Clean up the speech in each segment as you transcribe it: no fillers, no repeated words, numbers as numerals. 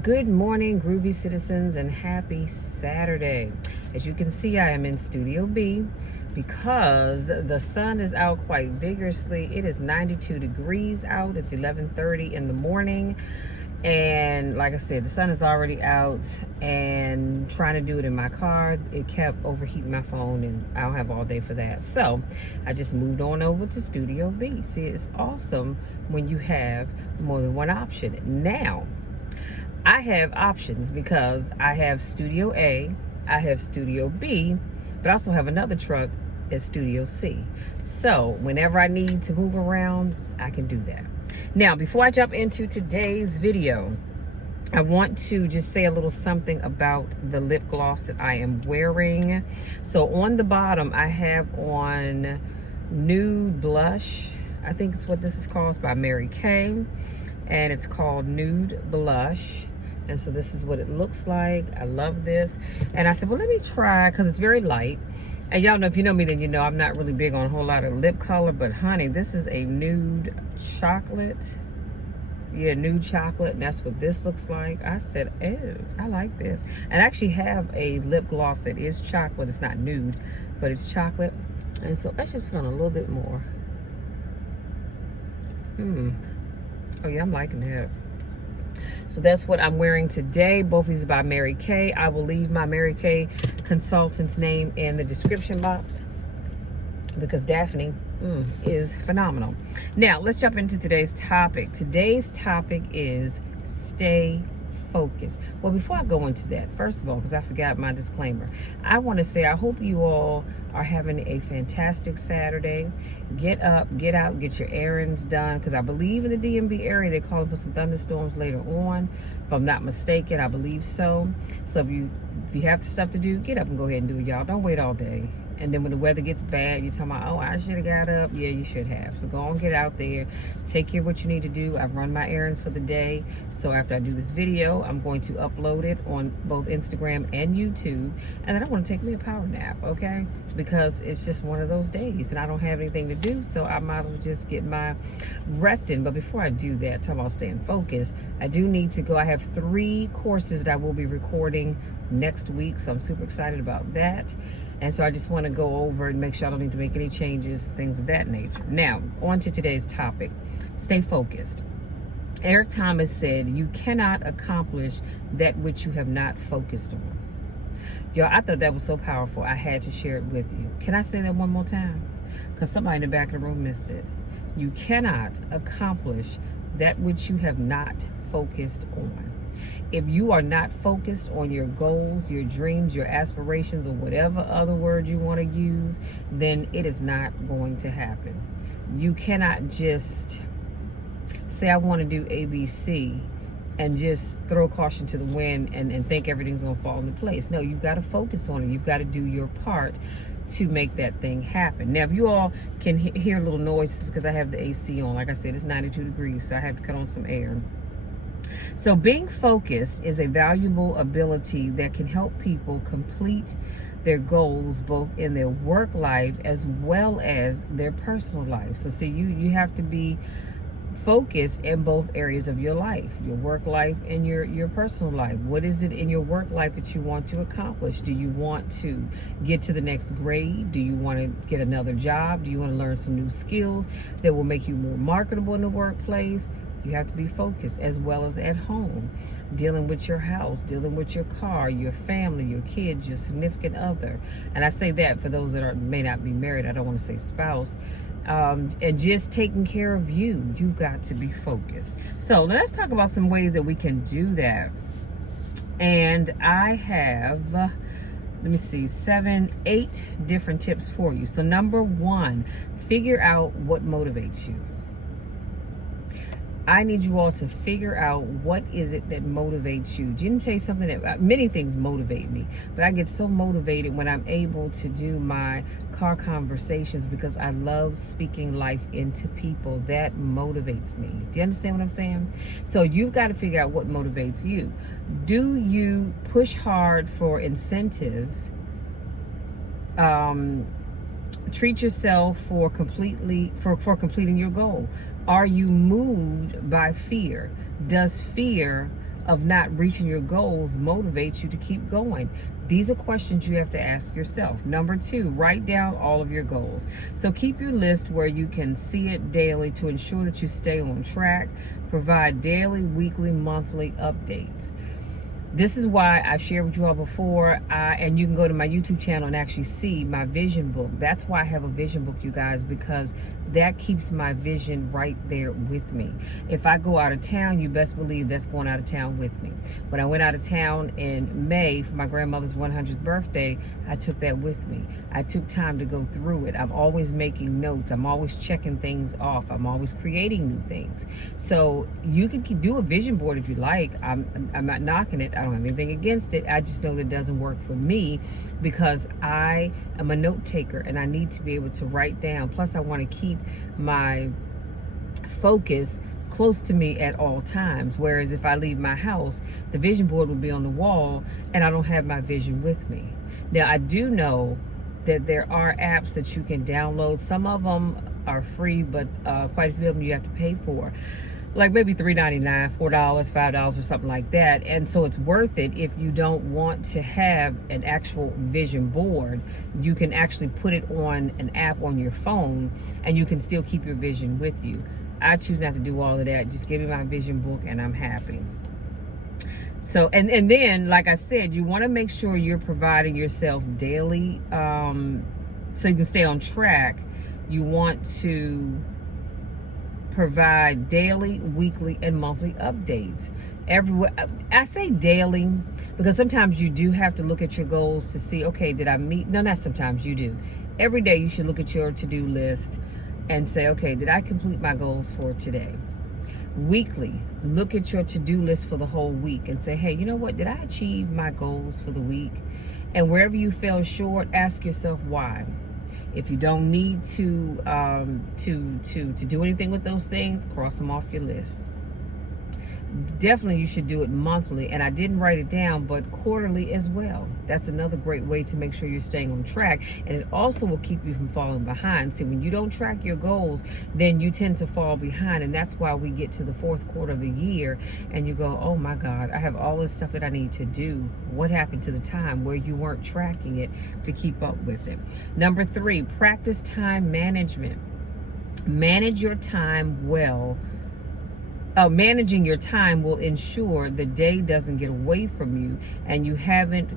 Good morning, groovy citizens, and happy Saturday. As you can see, I am in Studio B because the sun is out quite vigorously. It is 92 degrees out. It's 11:30 in the morning. And like I said, the sun is already out, and trying to do it in my car, it kept overheating my phone, and I don't have all day for that. So I just moved on over to Studio B. See, it's awesome when you have more than one option. Now, I have options because I have Studio A, I have Studio B, but I also have another truck at Studio C. So whenever I need to move around, I can do that. Now, before I jump into today's video, I want to just say a little something about the lip gloss that I am wearing. So on the bottom, I have on Nude Blush. I think it's what this is called. It's by Mary Kay, and it's called Nude Blush. And so this is what it looks like. I love this. And I said, well, let me try, because it's very light. And y'all know, if you know me, then you know I'm not really big on a whole lot of lip color. But honey, this is a nude chocolate. Yeah, nude chocolate. And that's what this looks like. I said, oh, I like this. And I actually have a lip gloss that is chocolate. It's not nude, but it's chocolate. And so let's just put on a little bit more. Oh yeah, I'm liking that. So that's what I'm wearing today. Both of these are by Mary Kay. I will leave my Mary Kay consultant's name in the description box because Daphne is phenomenal. Now, let's jump into today's topic. Today's topic is stay focused. Well, before I go into that, first of all, because I forgot my disclaimer, I want to say I hope you all are having a fantastic Saturday. Get up, get out, get your errands done, because I believe in the DMV area they're calling for some thunderstorms later on. If I'm not mistaken, I believe so. So if you have stuff to do, get up and go ahead and do it, y'all. Don't wait all day. And then when the weather gets bad, you're talking about, oh, I should have got up. Yeah, you should have. So go on, get out there. Take care of what you need to do. I've run my errands for the day. So after I do this video, I'm going to upload it on both Instagram and YouTube. And then I want to take me a power nap, okay? Because it's just one of those days and I don't have anything to do. So I might as well just get my rest in. But before I do that, talking about staying focused, I do need to go. I have 3 courses that I will be recording next week. So I'm super excited about that. And so I just want to go over and make sure I don't need to make any changes, things of that nature. Now, on to today's topic. Stay focused. Eric Thomas said, you cannot accomplish that which you have not focused on. Y'all, I thought that was so powerful. I had to share it with you. Can I say that one more time? Because somebody in the back of the room missed it. You cannot accomplish that which you have not focused on. If you are not focused on your goals, your dreams, your aspirations, or whatever other word you want to use, then it is not going to happen. You cannot just say, I want to do ABC and just throw caution to the wind and think everything's going to fall into place. No, you've got to focus on it. You've got to do your part to make that thing happen. Now, if you all can hear little noises because I have the AC on, like I said, it's 92 degrees, so I have to cut on some air. So being focused is a valuable ability that can help people complete their goals both in their work life as well as their personal life. So see, you have to be focused in both areas of your life, your work life and your personal life. What is it in your work life that you want to accomplish? Do you want to get to the next grade? Do you want to get another job? Do you want to learn some new skills that will make you more marketable in the workplace? You have to be focused, as well as at home, dealing with your house, dealing with your car, your family, your kids, your significant other. And I say that for those that may not be married. I don't want to say spouse. And just taking care of you. You've got to be focused. So let's talk about some ways that we can do that. And I have, let me see, 8 different tips for you. So number 1, figure out what motivates you. I need you all to figure out what is it that motivates you. Let me tell you something that many things motivate me, but I get so motivated when I'm able to do my car conversations because I love speaking life into people. That motivates me. Do you understand what I'm saying? So you've got to figure out what motivates you. Do you push hard for incentives? Treat yourself for completing your goal. Are you moved by fear? Does fear of not reaching your goals motivates you to keep going? These are questions you have to ask yourself. Number 2, write down all of your goals. So keep your list where you can see it daily to ensure that you stay on track. Provide daily, weekly, monthly updates. This is why I've shared with you all before, and you can go to my YouTube channel and actually see my vision book. That's why I have a vision book, you guys, because that keeps my vision right there with me. If I go out of town, you best believe that's going out of town with me. When I went out of town in May for my grandmother's 100th birthday, I took that with me. I took time to go through it. I'm always making notes. I'm always checking things off. I'm always creating new things. So you can do a vision board if you like. I'm not knocking it. I don't have anything against it. I just know that it doesn't work for me because I am a note taker and I need to be able to write down. Plus, I want to keep my focus close to me at all times. Whereas if I leave my house, the vision board will be on the wall and I don't have my vision with me. Now, I do know that there are apps that you can download. Some of them are free, but quite a few of them you have to pay for. Like maybe $3.99, $4, $5 or something like that. And so it's worth it if you don't want to have an actual vision board. You can actually put it on an app on your phone and you can still keep your vision with you. I choose not to do all of that. Just give me my vision book and I'm happy. So, and then, like I said, you want to make sure you're providing yourself daily so you can stay on track. You want to provide daily, weekly, and monthly updates. Everywhere, I say daily because sometimes you do have to look at your goals to see, okay, did I meet? No, not sometimes, you do. Every day you should look at your to-do list and say, okay, did I complete my goals for today? Weekly, look at your to-do list for the whole week and say, hey, you know what? Did I achieve my goals for the week? And wherever you fell short, ask yourself why. If you don't need to do anything with those things, cross them off your list. Definitely you should do it monthly, and I didn't write it down, but quarterly as well. That's another great way to make sure you're staying on track, and it also will keep you from falling behind. See, when you don't track your goals, then you tend to fall behind, and that's why we get to the fourth quarter of the year and you go, oh my God, I have all this stuff that I need to do. What happened to the time where you weren't tracking it to keep up with it? Number 3, practice time management. Manage your time well. Managing your time will ensure the day doesn't get away from you and you haven't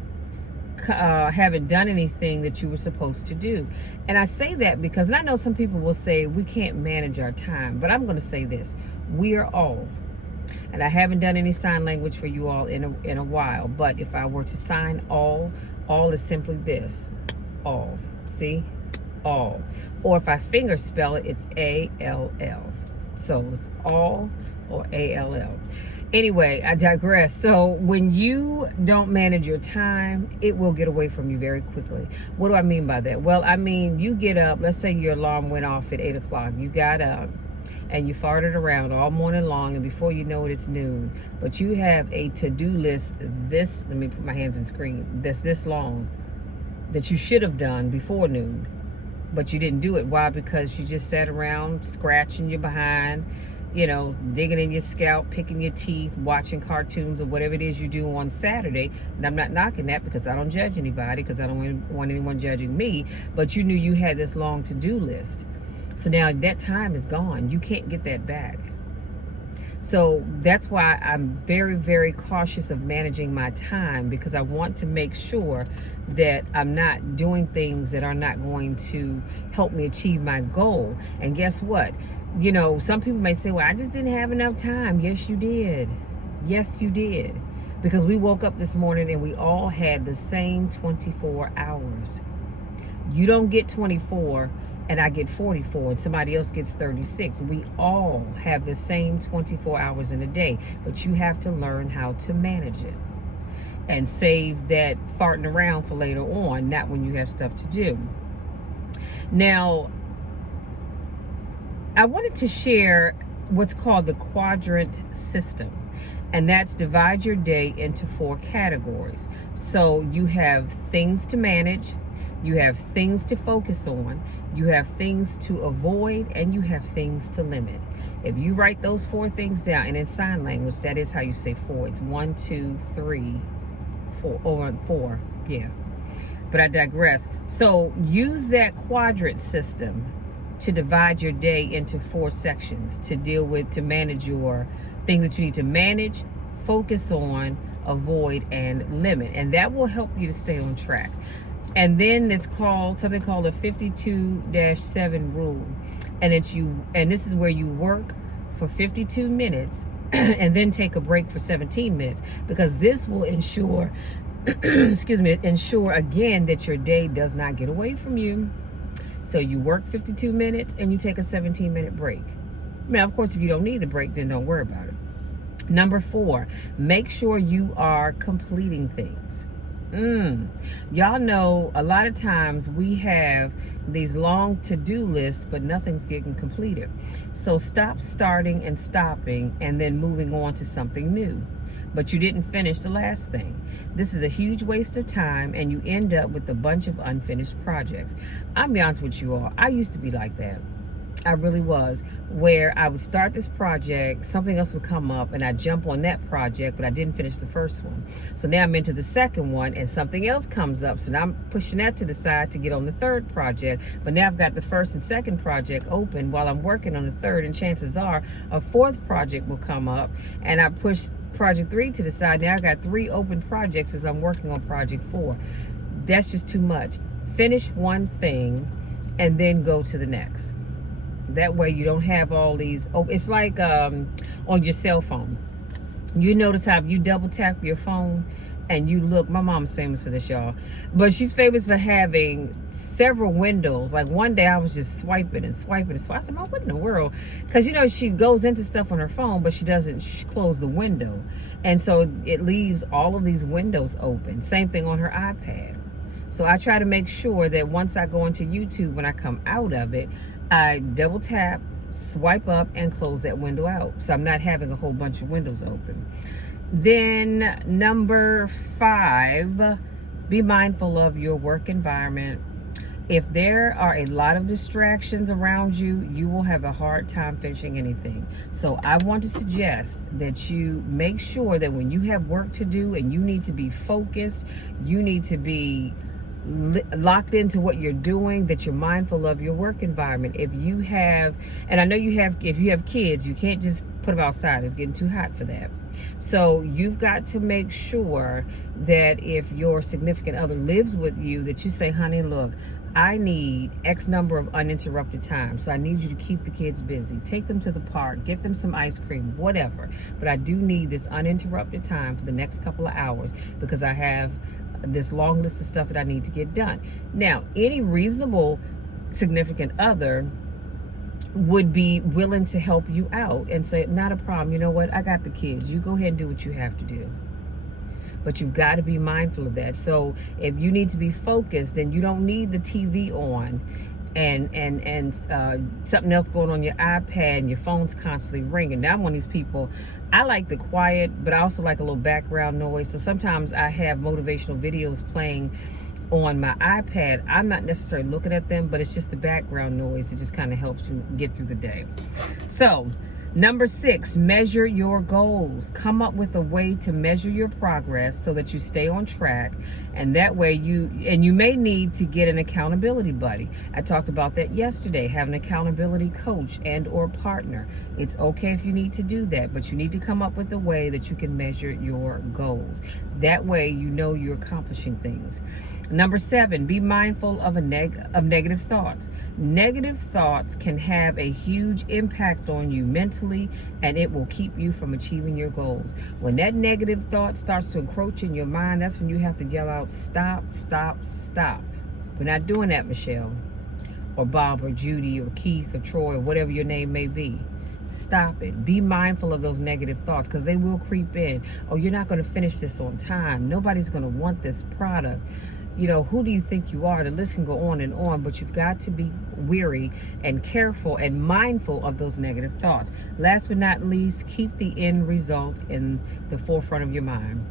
done anything that you were supposed to do. And I say that because, and I know some people will say we can't manage our time, but I'm going to say this: we are all. And I haven't done any sign language for you all in a while, but if I were to sign all is simply this: all. See, all. Or if I finger spell it, it's A-L-L. So it's all or A-L-L. Anyway, I digress. So when you don't manage your time, it will get away from you very quickly. What do I mean by that? Well, I mean, you get up, let's say your alarm went off at 8 o'clock. You got up and you farted around all morning long, and before you know it, it's noon. But you have a to-do list let me put my hands on screen, that's this long that you should have done before noon, but you didn't do it. Why? Because you just sat around scratching your behind, digging in your scalp, picking your teeth, watching cartoons or whatever it is you do on Saturday. And I'm not knocking that because I don't judge anybody, because I don't want anyone judging me. But you knew you had this long to-do list. So now that time is gone. You can't get that back. So that's why I'm very, very cautious of managing my time, because I want to make sure that I'm not doing things that are not going to help me achieve my goal. And guess what? Some people may say, well, I just didn't have enough time. Yes, you did. Yes, you did. Because we woke up this morning and we all had the same 24 hours. You don't get 24 and I get 44 and somebody else gets 36. We all have the same 24 hours in a day, but you have to learn how to manage it and save that farting around for later on, not when you have stuff to do. Now, I wanted to share what's called the Quadrant System, and that's divide your day into 4 categories. So you have things to manage, you have things to focus on, you have things to avoid, and you have things to limit. If you write those 4 things down, and in sign language, that is how you say 4. It's 1, 2, 3, 4, or 4. Yeah. But I digress. So use that quadrant system to divide your day into 4 sections to manage your things that you need to manage, focus on, avoid, and limit. And that will help you to stay on track. And then it's something called a 52-7 rule. And this is where you work for 52 minutes and then take a break for 17 minutes, because this will ensure ensure again that your day does not get away from you. So you work 52 minutes and you take a 17-minute break. Now, of course, if you don't need the break, then don't worry about it. Number 4, make sure you are completing things. Y'all know a lot of times we have these long to-do lists, but nothing's getting completed. So stop starting and stopping and then moving on to something new, but you didn't finish the last thing. This is a huge waste of time, and you end up with a bunch of unfinished projects. I'll be honest with you all, I used to be like that. I really was, where I would start this project, something else would come up, and I'd jump on that project, but I didn't finish the first one. So now I'm into the second one, and something else comes up, so now I'm pushing that to the side to get on the third project. But now I've got the first and second project open while I'm working on the third, and chances are a fourth project will come up, and I push project 3 to the side. Now I got 3 open projects as I'm working on project 4. That's just too much. Finish one thing and then go to the next. That way you don't have all these. It's like on your cell phone. You notice how if you double tap your phone and you look, my mom's famous for this, y'all, but she's famous for having several windows. Like one day I was just swiping and swiping and swiping. I said, Mom, what in the world? Because she goes into stuff on her phone, but she doesn't close the window, and so it leaves all of these windows open. Same thing on her iPad. So I try to make sure that once I go into YouTube, when I come out of it, I double tap, swipe up, and close that window out, so I'm not having a whole bunch of windows open. Then number 5, be mindful of your work environment. If there are a lot of distractions around you, you will have a hard time finishing anything. So I want to suggest that you make sure that when you have work to do and you need to be focused, you need to be locked into what you're doing, that you're mindful of your work environment. If you have kids, you can't just put them outside. It's getting too hot for that. So you've got to make sure that if your significant other lives with you, that you say, honey, look, I need X number of uninterrupted time. So I need you to keep the kids busy. Take them to the park, get them some ice cream, whatever. But I do need this uninterrupted time for the next couple of hours, because I have this long list of stuff that I need to get done. Now, any reasonable significant other would be willing to help you out and say, not a problem, you know what, I got the kids, you go ahead and do what you have to do. But you've got to be mindful of that. So if you need to be focused, then you don't need the TV on and something else going on your iPad and your phone's constantly ringing. Now I'm one of these people, I like the quiet, but I also like a little background noise. So sometimes I have motivational videos playing on my iPad. I'm not necessarily looking at them, but it's just the background noise. It just kind of helps you get through the day. So number 6, measure your goals. Come up with a way to measure your progress so that you stay on track. And that way you may need to get an accountability buddy. I talked about that yesterday. Have an accountability coach and or partner. It's okay if you need to do that, but you need to come up with a way that you can measure your goals. That way you know you're accomplishing things. Number 7, be mindful of negative thoughts. Negative thoughts can have a huge impact on you mentally, and it will keep you from achieving your goals. When that negative thought starts to encroach in your mind, that's when you have to yell out, stop, stop, stop. We're not doing that, Michelle, or Bob, or Judy, or Keith, or Troy, or whatever your name may be. Stop it. Be mindful of those negative thoughts, because they will creep in. Oh, you're not going to finish this on time. Nobody's going to want this product. You know, who do you think you are? The list can go on and on, but you've got to be wary and careful and mindful of those negative thoughts. Last but not least, keep the end result in the forefront of your mind.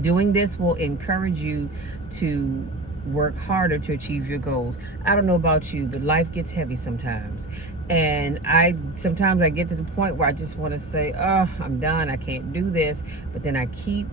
Doing this will encourage you to work harder to achieve your goals. I don't know about you, but life gets heavy sometimes. And sometimes I get to the point where I just want to say, oh, I'm done. I can't do this. But then I keep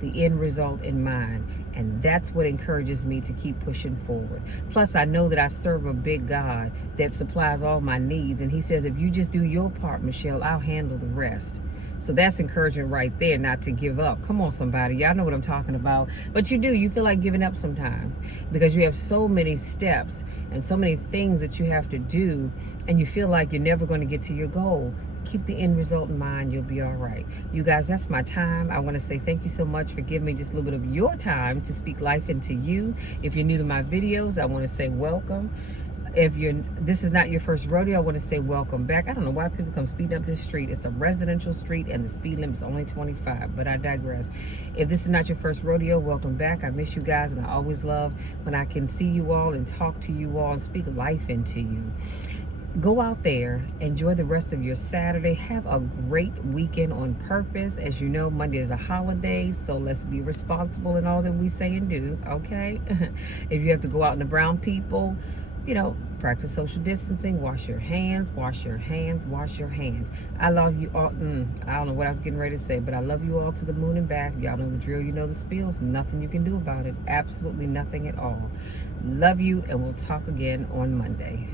the end result in mind. And that's what encourages me to keep pushing forward. Plus, I know that I serve a big God that supplies all my needs. And he says, if you just do your part, Michelle, I'll handle the rest. So that's encouragement right there, not to give up. Come on, somebody. Y'all know what I'm talking about. But you do. You feel like giving up sometimes because you have so many steps and so many things that you have to do, and you feel like you're never going to get to your goal. Keep the end result in mind. You'll be all right. You guys, that's my time. I want to say thank you so much for giving me just a little bit of your time to speak life into you. If you're new to my videos, I want to say welcome. If this is not your first rodeo, I want to say welcome back. I don't know why people come speeding up this street. It's a residential street and the speed limit is only 25, but I digress. If this is not your first rodeo, welcome back. I miss you guys, and I always love when I can see you all and talk to you all and speak life into you. Go out there, enjoy the rest of your Saturday. Have a great weekend on purpose. As you know, Monday is a holiday, so let's be responsible in all that we say and do, okay? If you have to go out in the brown people, practice social distancing, wash your hands, wash your hands, wash your hands. I love you all. I don't know what I was getting ready to say, but I love you all to the moon and back. Y'all know the drill, you know the spills. Nothing you can do about it. Absolutely nothing at all. Love you, and we'll talk again on Monday.